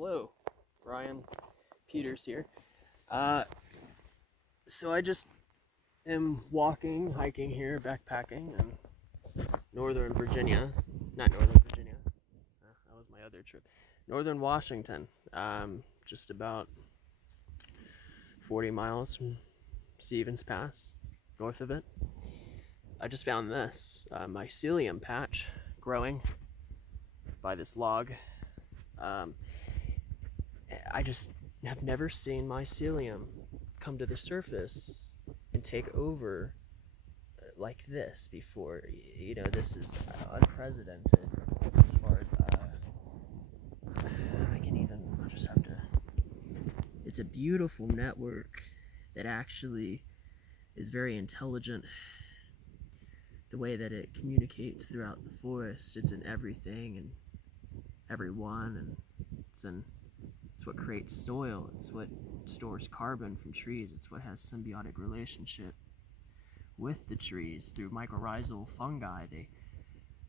Hello, Ryan Peters here. So I just am hiking here, backpacking in Northern Virginia. Not Northern Virginia. That was my other trip. Northern Washington. Just about 40 miles from Stevens Pass, north of it. I just found this mycelium patch growing by this log. I just have never seen mycelium come to the surface and take over like this before. You know, this is unprecedented as far as I can even just have to. It's a beautiful network that actually is very intelligent. The way that it communicates throughout the forest, it's in everything and everyone, and it's what creates soil, it's what stores carbon from trees, it's what has symbiotic relationship with the trees through mycorrhizal fungi. They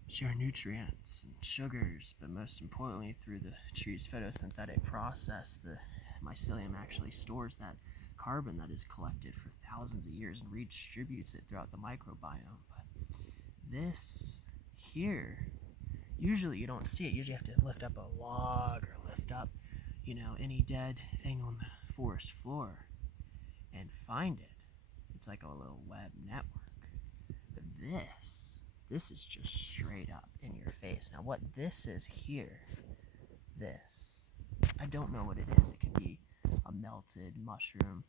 share nutrients and sugars, but most importantly through the tree's photosynthetic process, the mycelium actually stores that carbon that is collected for thousands of years and redistributes it throughout the microbiome. But this here, usually you don't see it. Usually you have to lift up a log or lift up, any dead thing on the forest floor and find it. It's like a little web network. But this is just straight up in your face. Now what this is here, I don't know what it is. It could be a melted mushroom,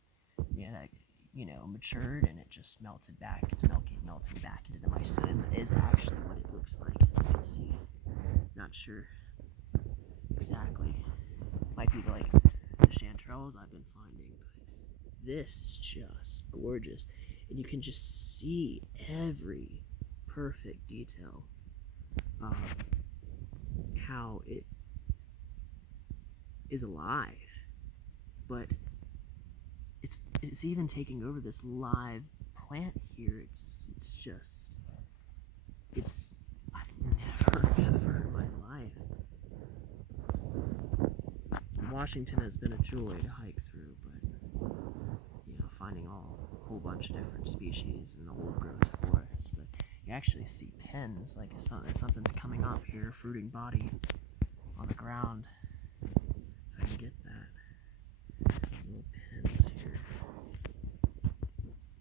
that matured and it just melted back. It's melting back into the mycelium. That is actually what it looks like, as you can see. Not sure exactly. Might be like the chanterelles I've been finding, but this is just gorgeous. And you can just see every perfect detail of how it is alive. But it's even taking over this live plant here. I've never in my life. Washington has been a joy to hike through, but finding a whole bunch of different species in the old growth forest. But you actually see pins, like something's coming up here, fruiting body on the ground. If I can get that. Little pins here.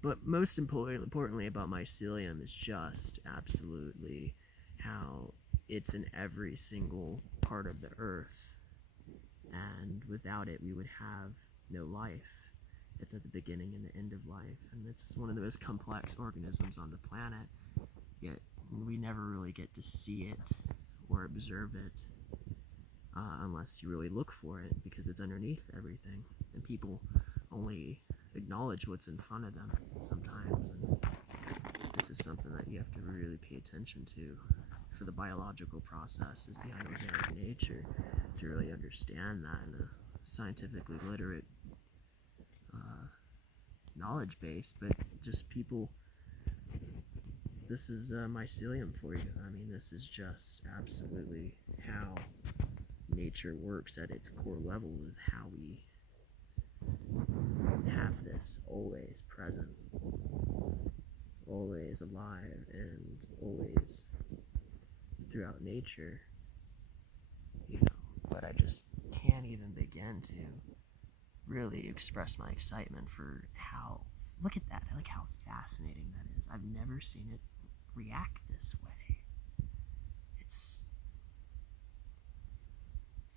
But most importantly about mycelium is just absolutely how it's in every single part of the earth. And without it, we would have no life. It's at the beginning and the end of life. And it's one of the most complex organisms on the planet. Yet we never really get to see it or observe it unless you really look for it, because it's underneath everything. And people only acknowledge what's in front of them sometimes. And this is something that you have to really pay attention to for the biological processes behind organic nature, to really understand that in a scientifically literate knowledge base. But just people, this is mycelium for you. I mean, this is just absolutely how nature works at its core level, is how we have this always present, always alive, and always throughout nature, but I just can't even begin to really express my excitement for look at that, like how fascinating that is. I've never seen it react this way. It's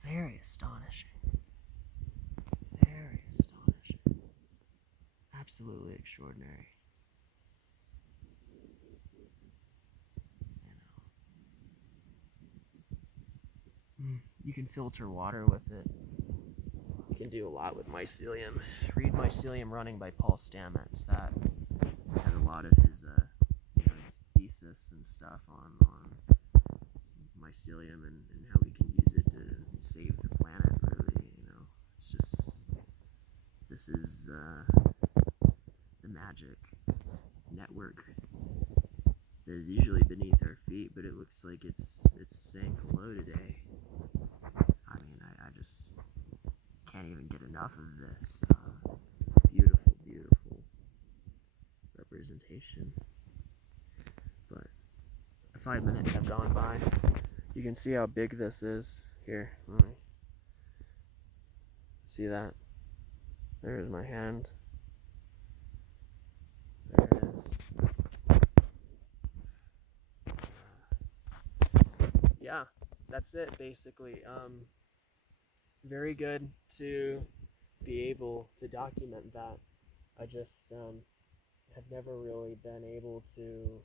very astonishing. Very astonishing. Absolutely extraordinary. You can filter water with it. You can do a lot with mycelium. Read Mycelium Running by Paul Stamets. That had a lot of his thesis and stuff on mycelium and how we can use it to save the planet, really. It's just, this is the magic network that is usually beneath our feet, but it looks like it's saying hello today. I mean, I just off of this beautiful, beautiful representation. But 5 minutes have gone by. You can see how big this is. Here, let me see that. There's my hand. There it is. Yeah, that's it basically. Very good to be able to document that. I just have never really been able to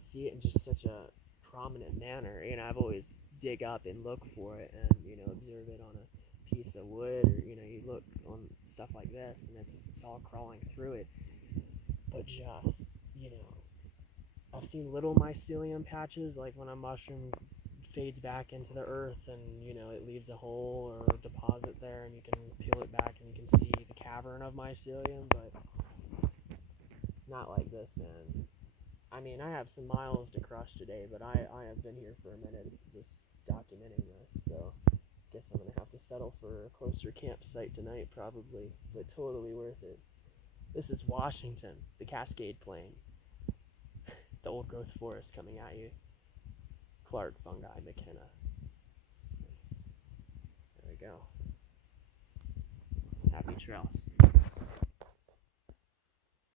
see it in just such a prominent manner. I've always dig up and look for it and, observe it on a piece of wood, or, you look on stuff like this and it's all crawling through it. But just, I've seen little mycelium patches, like when a mushroom fades back into the earth and, it leaves a hole or a deposit there, and you can peel it back and you can see the cavern of mycelium, but not like this, man. I mean, I have some miles to crush today, but I have been here for a minute just documenting this, so I guess I'm going to have to settle for a closer campsite tonight probably, but totally worth it. This is Washington, the Cascade Plain, the old growth forest coming at you. Clark, fungi, McKenna. There we go. Happy trails.